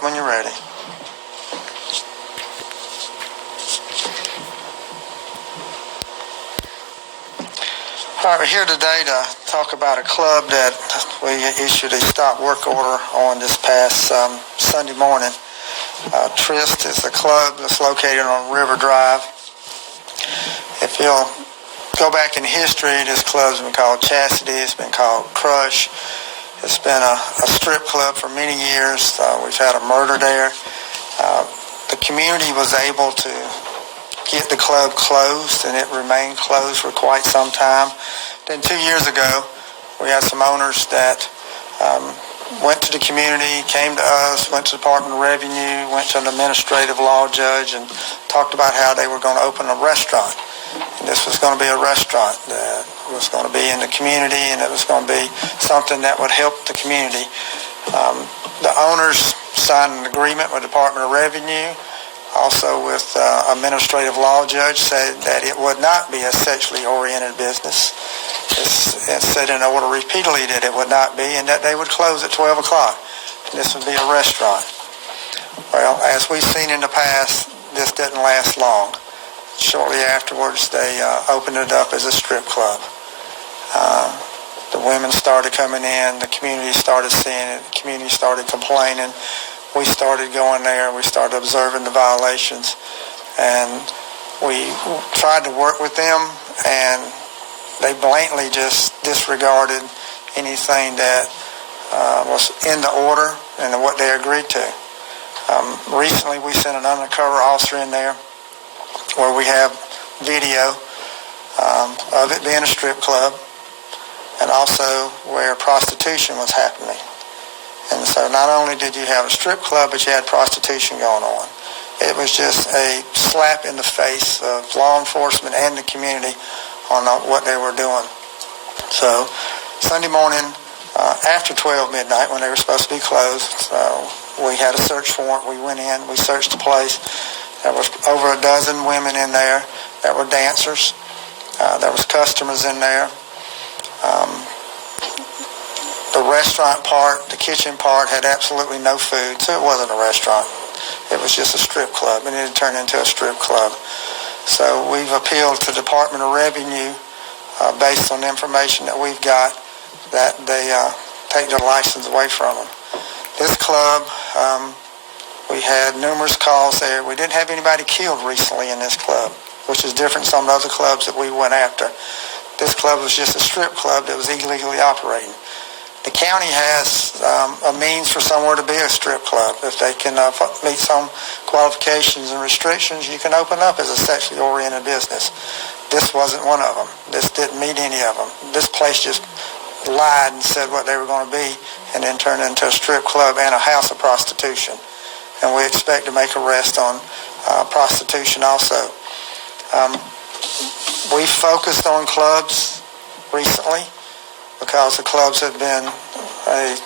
up when you're ready. All right, we're here today to talk about a club that we issued a stop work order on this past Sunday morning. Trist is a club that's located on River Drive. If you'll go back in history, this club's been called Chastity, it's been called Crush. It's been a strip club for many years. We've had a murder there. The community was able to get the club closed, and it remained closed for quite some time. Then 2 years ago, we had some owners that went to the community, came to us, went to the Department of Revenue, went to an administrative law judge, and talked about how they were going to open a restaurant. And this was going to be a restaurant that was going to be in the community, and it was going to be something that would help the community. The owners signed an agreement with the Department of Revenue, also with administrative law judge, said that it would not be a sexually oriented business. It said in order repeatedly that it would not be, and that they would close at 12 o'clock. This would be a restaurant. Well, as we've seen in the past, this didn't last long. Shortly afterwards, they opened it up as a strip club. The women started coming in, the community started seeing it, the community started complaining. We started going there, we started observing the violations, and we tried to work with them, and they blatantly just disregarded anything that was in the order and what they agreed to. Recently, we sent an undercover officer in there where we have video of it being a strip club, and also where prostitution was happening. And so not only did you have a strip club, but you had prostitution going on. It was just a slap in the face of law enforcement and the community on what they were doing. So Sunday morning, after 12 midnight, when they were supposed to be closed, we had a search warrant. We went in, we searched the place. There was over a dozen women in there that were dancers. There was customers in there. The restaurant part, the kitchen part, had absolutely no food, so it wasn't a restaurant. It was just a strip club, and it had turned into a strip club. So we've appealed to the Department of Revenue based on the information that we've got that they take their license away from them. This club, we had numerous calls there. We didn't have anybody killed recently in this club, which is different from some of the other clubs that we went after. This club was just a strip club that was illegally operating. The county has a means for somewhere to be a strip club. If they can meet some qualifications and restrictions, you can open up as a sexually oriented business. This wasn't one of them. This didn't meet any of them. This place just lied and said what they were going to be, and then turned into a strip club and a house of prostitution. And we expect to make arrests on prostitution also. We focused on clubs recently because the clubs have been a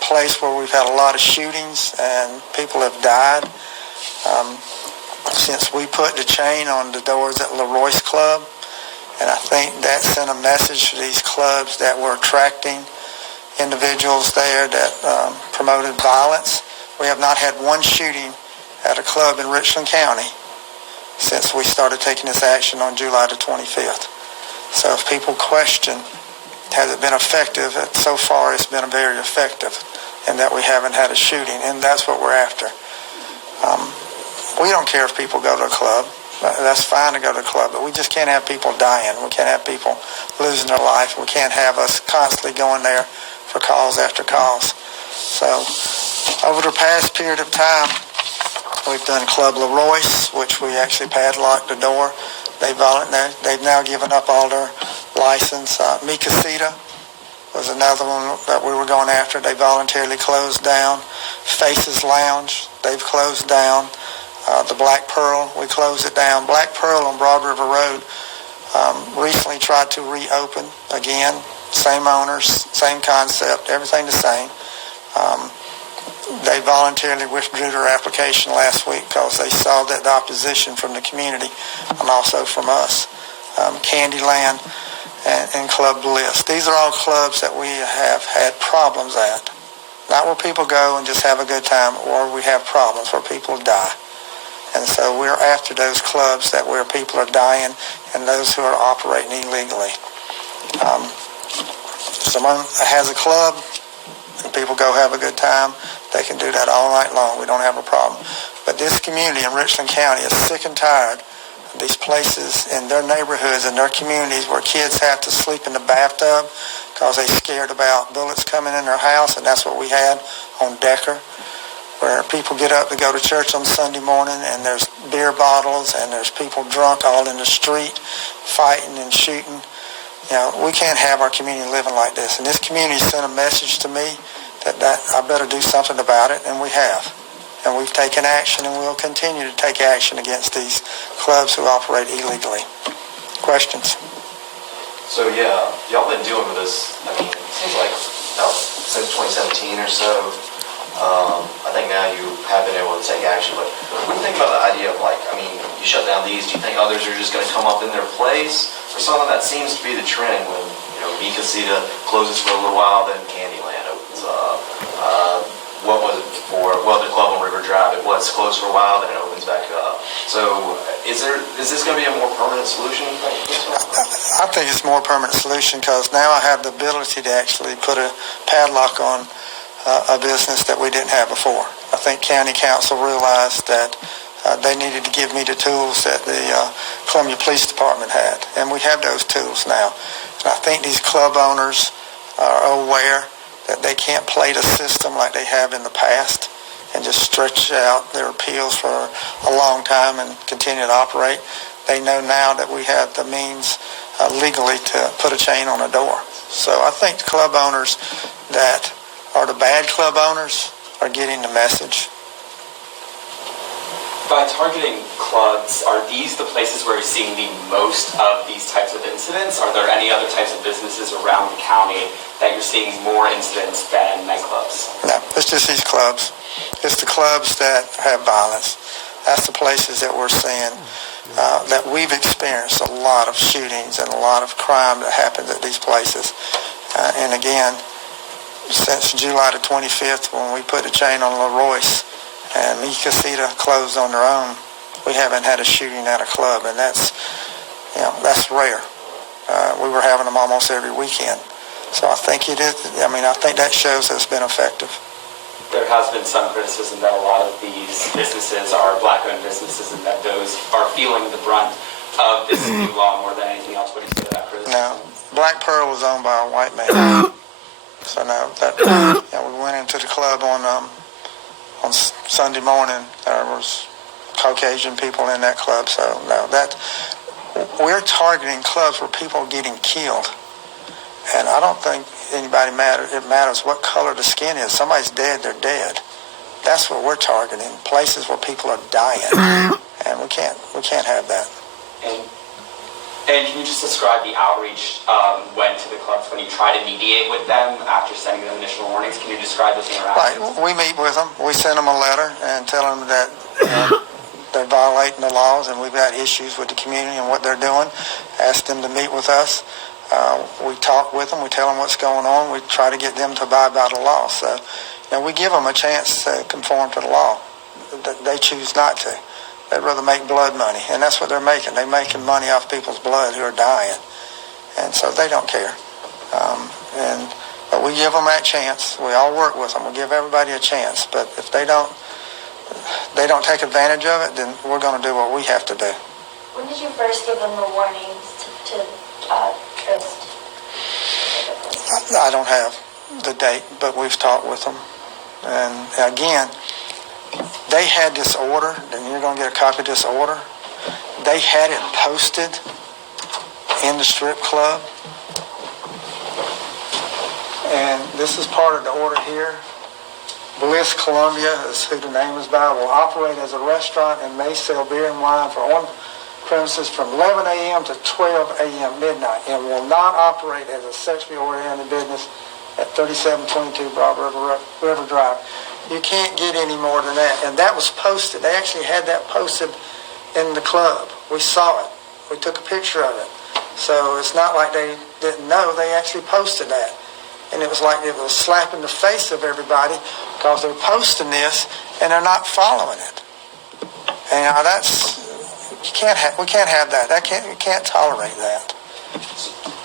place where we've had a lot of shootings and people have died. Since we put the chain on the doors at Leroy's Club, and I think that sent a message to these clubs that were attracting individuals there that promoted violence. We have not had one shooting at a club in Richland County since we started taking this action on July the 25th. So if people question, has it been effective? So far, it's been very effective in that we haven't had a shooting, and that's what we're after. We don't care if people go to a club. That's fine to go to a club, but we just can't have people dying. We can't have people losing their life. We can't have us constantly going there for calls after calls. So over the past period of time, we've done Club Leroy's, which we actually padlocked the door. They've now given up all their license. Mi Casita was another one that we were going after. They voluntarily closed down. Faces Lounge, they've closed down. The Black Pearl, we closed it down. Black Pearl on Broad River Road recently tried to reopen again. Same owners, same concept, everything the same. They voluntarily withdrew their application last week because they saw that the opposition from the community and also from us. Candyland and Club Bliss. These are all clubs that we have had problems at. not where people go and just have a good time, or we have problems where people die. And so we're after those clubs where people are dying and those who are operating illegally. Someone has a club and people go have a good time, they can do that all night long. We don't have a problem. But this community in Richland County is sick and tired of these places in their neighborhoods and their communities where kids have to sleep in the bathtub because they're scared about bullets coming in their house, and that's what we had on Decker, where people get up to go to church on Sunday morning and there's beer bottles and there's people drunk all in the street fighting and shooting. You know, we can't have our community living like this. And this community sent a message to me that I better do something about it, and we have. And we've taken action, and we'll continue to take action against these clubs who operate illegally. Questions? So yeah, y'all been dealing with this, I mean, it seems like since 2017 or so. I think now you have been able to take action, but when you think about the idea of, like, I mean, you shut down these, do you think others are just going to come up in their place? Or something that seems to be the trend when, you know, Mi Casita closes for a little while, then Candyland opens up. What was it before? Well, the club on River Drive, it was closed for a while, then it opens back up. So is this going to be a more permanent solution? I think it's a more permanent solution because now I have the ability to actually put a padlock on a business that we didn't have before. I think County Council realized that they needed to give me the tools that the Columbia Police Department had, and we have those tools now. And I think these club owners are aware that they can't play the system like they have in the past and just stretch out their appeals for a long time and continue to operate. They know now that we have the means legally to put a chain on a door. So I think the club owners that are the bad club owners are getting the message. By targeting clubs, are these the places where you're seeing the most of these types of incidents? Are there any other types of businesses around the county that you're seeing more incidents than nightclubs? No, it's just these clubs. It's the clubs that have violence. That's the places that we're seeing that we've experienced a lot of shootings and a lot of crime that happens at these places. And again, since July the 25th, when we put a chain on Leroy's and Mi Casita closed on their own, we haven't had a shooting at a club, and that's rare. We were having them almost every weekend. So I think it is. I mean, I think that shows that it's been effective. There has been some criticism that a lot of these businesses are black-owned businesses and that those are feeling the brunt of this new law more than anything else. What do you say to that criticism? No, Black Pearl was owned by a white man. So no, we went into the club on Sunday morning. There was Caucasian people in that club. So no, we're targeting clubs where people are getting killed, and I don't think it matters what color the skin is. Somebody's dead, they're dead. That's what we're targeting. Places where people are dying, and we can't have that. And can you just describe the outreach when to the clubs, when you try to mediate with them after sending them initial warnings? Can you describe those interactions? Right. We meet with them. We send them a letter and tell them that they're violating the laws and we've got issues with the community and what they're doing. Ask them to meet with us. We talk with them. We tell them what's going on. We try to get them to abide by the law. So, we give them a chance to conform to the law. They choose not to. They'd rather make blood money, and that's what they're making. They're making money off people's blood who are dying, and so they don't care. But we give them that chance. We all work with them. We give everybody a chance. But if they don't take advantage of it, then we're going to do what we have to do. When did you first give them the warnings to Trist? I don't have the date, but we've talked with them, and again. They had this order, and you're going to get a copy of this order. They had it posted in the strip club. And this is part of the order here. Bliss Columbia is who the name is by, will operate as a restaurant and may sell beer and wine for on premises from 11 a.m. to 12 a.m. midnight and will not operate as a sexually oriented business at 3722 Broad River Drive. You can't get any more than that. And that was posted. They actually had that posted in the club. We saw it. We took a picture of it. So it's not like they didn't know. They actually posted that. and it was like it was slapping the face of everybody because they're posting this and they're not following it. And we can't have that. We can't tolerate that.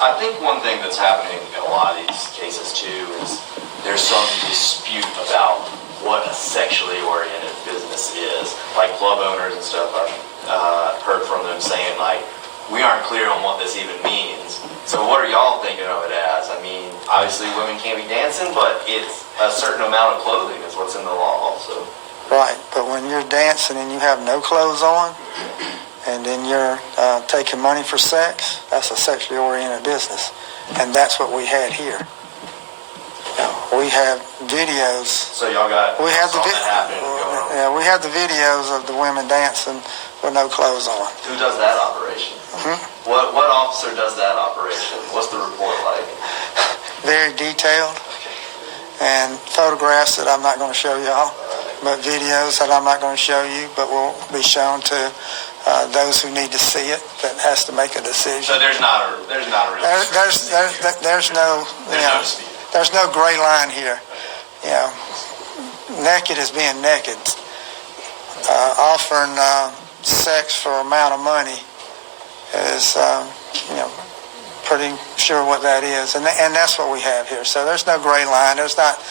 I think one thing that's happening in a lot of these cases too is there's some dispute about what a sexually oriented business is. Like club owners and stuff, I've heard from them saying like, we aren't clear on what this even means. So what are y'all thinking of it as? I mean, obviously women can't be dancing, but it's a certain amount of clothing is what's in the law also. Right, but when you're dancing and you have no clothes on, and then you're taking money for sex, that's a sexually oriented business. And that's what we had here. We have videos. So y'all got we have something happening going on. Yeah, we have the videos of the women dancing with no clothes on. Who does that operation? What officer does that operation? What's the report like? Very detailed. And photographs that I'm not going to show y'all, but videos that I'm not going to show you, but will be shown to those who need to see it, that has to make a decision. So there's not a real dispute. There's no gray line here. You know, naked is being naked. Offering sex for amount of money is, pretty sure what that is, and that's what we have here. So there's no gray line. There's not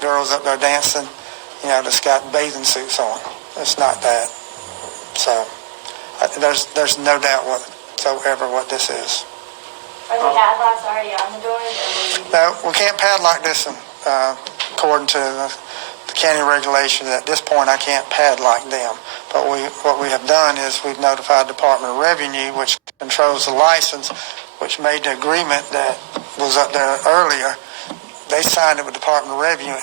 girls up there dancing, that's got bathing suits on. It's not that. So there's no doubt whatsoever what this is. Are the padlocks already on the doors? No, we can't padlock this one. According to the county regulation, at this point I can't padlock them. But what we have done is we've notified Department of Revenue, which controls the license, which made the agreement that was up there earlier. They signed it with Department of Revenue